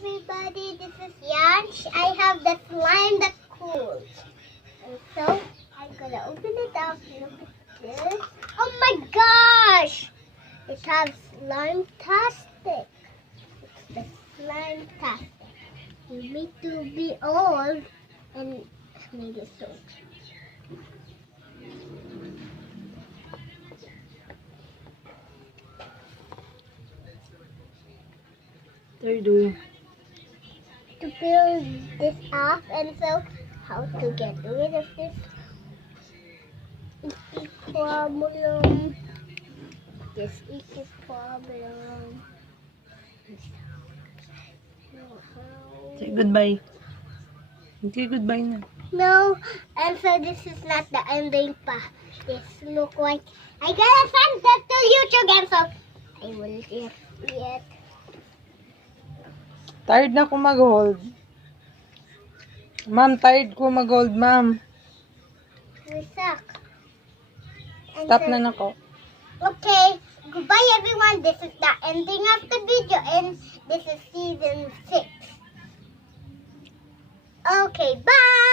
everybody, this is Yanch. I have the slime that cools. And so, I'm gonna open it up. Look at this. Oh my gosh! It has slime-tastic. It's the slime-tastic. You need to be old and make it so. What are you doing? To peel this off, and so how to get rid of this icky problem. This icky problem. Say goodbye. Okay, goodbye na. No, and so this is not the ending pa. This look like I gotta send that to YouTube again, so I will just see it. Tired na ako mag-hold. Ma'am, tired ko mag-hold, ma'am. We suck. And Stop so- na nako. Okay, goodbye everyone. This is the ending of the video, and this is season 6. Okay, bye.